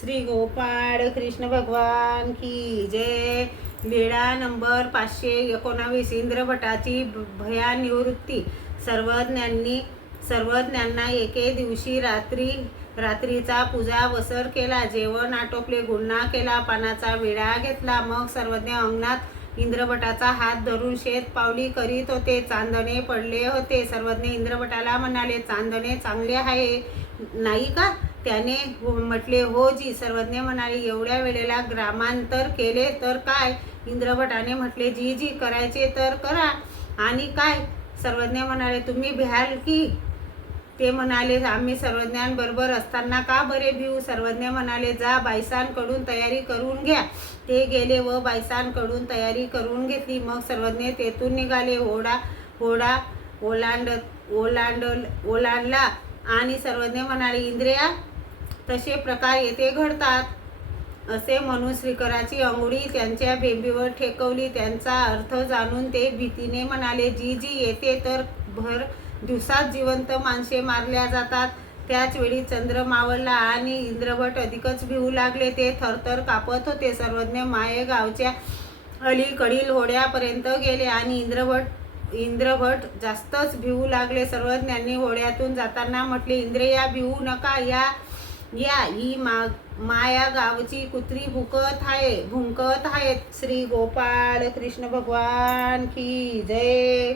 श्री गोपाळ कृष्ण भगवान की जय। वेळा नंबर 519। इंद्रभटाची भयानिवृत्ती। सर्वज्ञांना एके दिवशी रात्रीचा पूजा वसर केला, जेवण आटोपले, गुन्हा केला, पानाचा विडा घेतला। मग सर्वज्ञ अंगणात इंद्रभटाचा हात धरून शेतपावली करीत होते। चांदणे पडले होते। सर्वज्ञ इंद्रभटाला म्हणाले, चांदणे चांगले आहे नाही का? त्याने म्हटले, हो जी। सर्वज्ञ म्हणाले, एवढ्या वेळेला ग्रामांतर केले तर काय? इंद्रभटाने म्हटले, जी जी करायचे तर करा। आणि काय? सर्वज्ञ म्हणाले, तुम्ही भ्याल की? ते म्हणाले, आम्ही सर्वज्ञांबरोबर असताना का बरे भिवू? सर्वज्ञ म्हणाले, जा बायसांकडून तयारी करून घ्या। ते गेले व बायसांकडून तयारी करून घेतली। मग सर्वज्ञ तेथून निघाले। होडा ओलांडला आणि सर्वज्ञ म्हणाले, इंद्रिया तसे प्रकार येथे घडतात असे म्हणून श्रीकराची अंगुळी त्यांच्या बेंबीवर ठेवली। त्यांचा अर्थ जाणून ते भीतीने म्हणाले, जी जी येते तर भर दिवसात जिवंत माणसे मारल्या जातात। त्याच वेळी चंद्र मावळला आणि इंद्रभट अधिकच भिवू लागले। ते थरथर कापत होते। सर्वज्ञ मायेगावच्या अलीकडील होड्यापर्यंत गेले आणि इंद्रभट जास्तच भिवू लागले। सर्वज्ञांनी होड्यातून जाताना म्हटले, इंद्रिया भिवू नका, या ही माया गावची कुत्री भुंकत आहेत। श्री गोपाळ कृष्ण भगवान की जय।